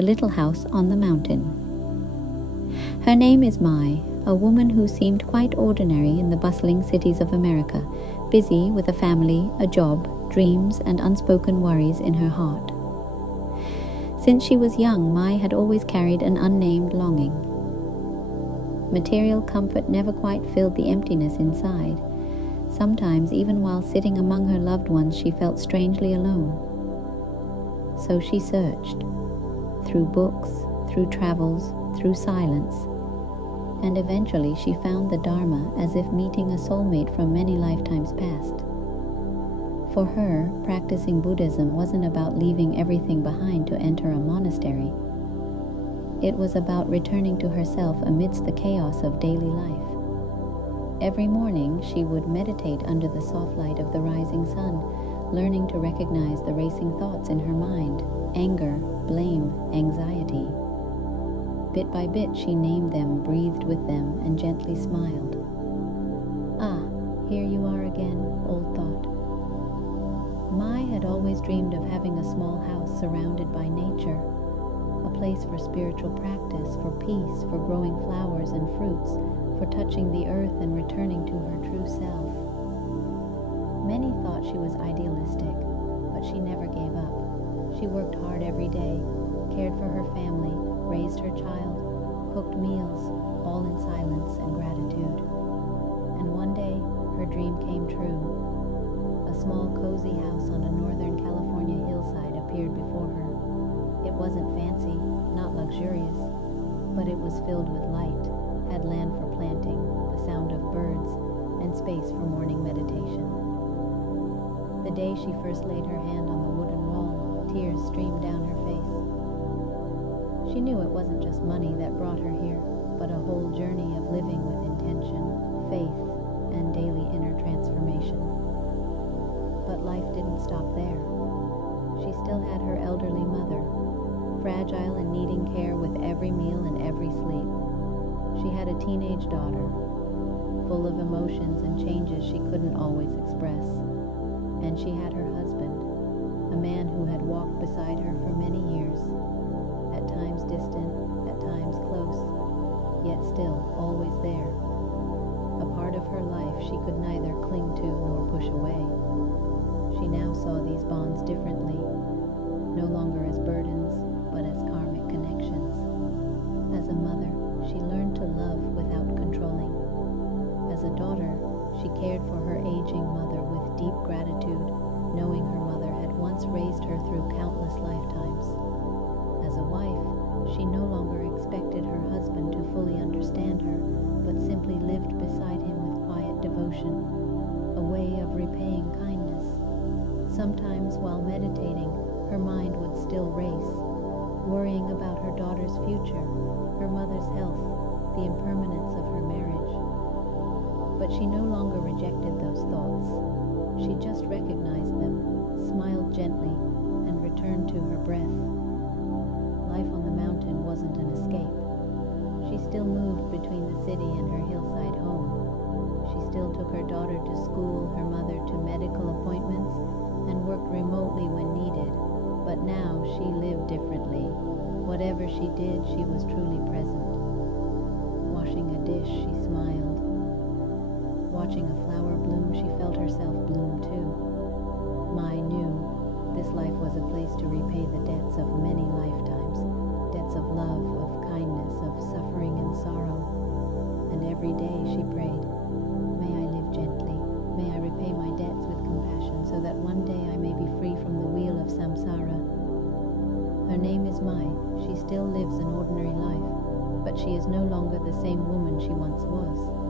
the little house on the mountain. Her name is Mai, a woman who seemed quite ordinary in the bustling cities of America, busy with a family, a job, dreams, and unspoken worries in her heart. Since she was young, Mai had always carried an unnamed longing. Material comfort never quite filled the emptiness inside. Sometimes, even while sitting among her loved ones, she felt strangely alone. So she searched, through books, through travels, through silence, and eventually she found the Dharma, as if meeting a soulmate from many lifetimes past. For her, practicing Buddhism wasn't about leaving everything behind to enter a monastery. It was about returning to herself amidst the chaos of daily life. Every morning, she would meditate under the soft light of the rising sun, learning to recognize the racing thoughts in her mind: anger, blame, anxiety. Bit by bit, she named them, breathed with them, and gently smiled. Ah, here you are again, old thought. Mai had always dreamed of having a small house surrounded by nature, a place for spiritual practice, for peace, for growing flowers and fruits, for touching the earth and returning to her true self. Many thought she was idealistic, but she never gave up. She worked hard every day, cared for her family, raised her child, cooked meals, all in silence and gratitude. And one day, her dream came true. A small, cozy house on a northern California hillside appeared before her. It wasn't fancy, not luxurious, but it was filled with light, had land for planting, the sound of birds, and space for morning meditation. The day she first laid her hand on the wooden wall, tears streamed down her face. She knew it wasn't just money that brought her here, but a whole journey of living with intention, faith, and daily inner transformation. But life didn't stop there. She still had her elderly mother, fragile and needing care with every meal and every sleep. She had a teenage daughter, full of emotions and changes she couldn't always express. And she had her husband, a man who had walked beside her for many years, at times distant, at times close, yet still always there. A part of her life she could neither cling to nor push away. She now saw these bonds differently, no longer as burdens, but as karmic connections. As a mother, she learned to love without controlling. As a daughter, she cared for her aging mother with deep gratitude, knowing her mother had once raised her through countless lifetimes. As a wife, she no longer expected her husband to fully understand her, but simply lived beside him with quiet devotion, a way of repaying kindness. Sometimes while meditating, her mind would still race, worrying about her daughter's future, her mother's health, the impermanence of her marriage. But she no longer rejected those thoughts. She just recognized them, smiled gently, and returned to her breath. Life on the mountain wasn't an escape. She still moved between the city and her hillside home. She still took her daughter to school, her mother to medical appointments, and worked remotely when needed. But now she lived differently. Whatever she did, she was truly present. Washing a dish, she smiled. Watching a flower bloom, she felt herself bloom too. Mai knew this life was a place to repay the debts of many lifetimes, debts of love, of kindness, of suffering and sorrow. And every day she prayed, "May I live gently, may I repay my debts with compassion, so that one day I may be free from the wheel of samsara." Her name is Mai. She still lives an ordinary life, but she is no longer the same woman she once was.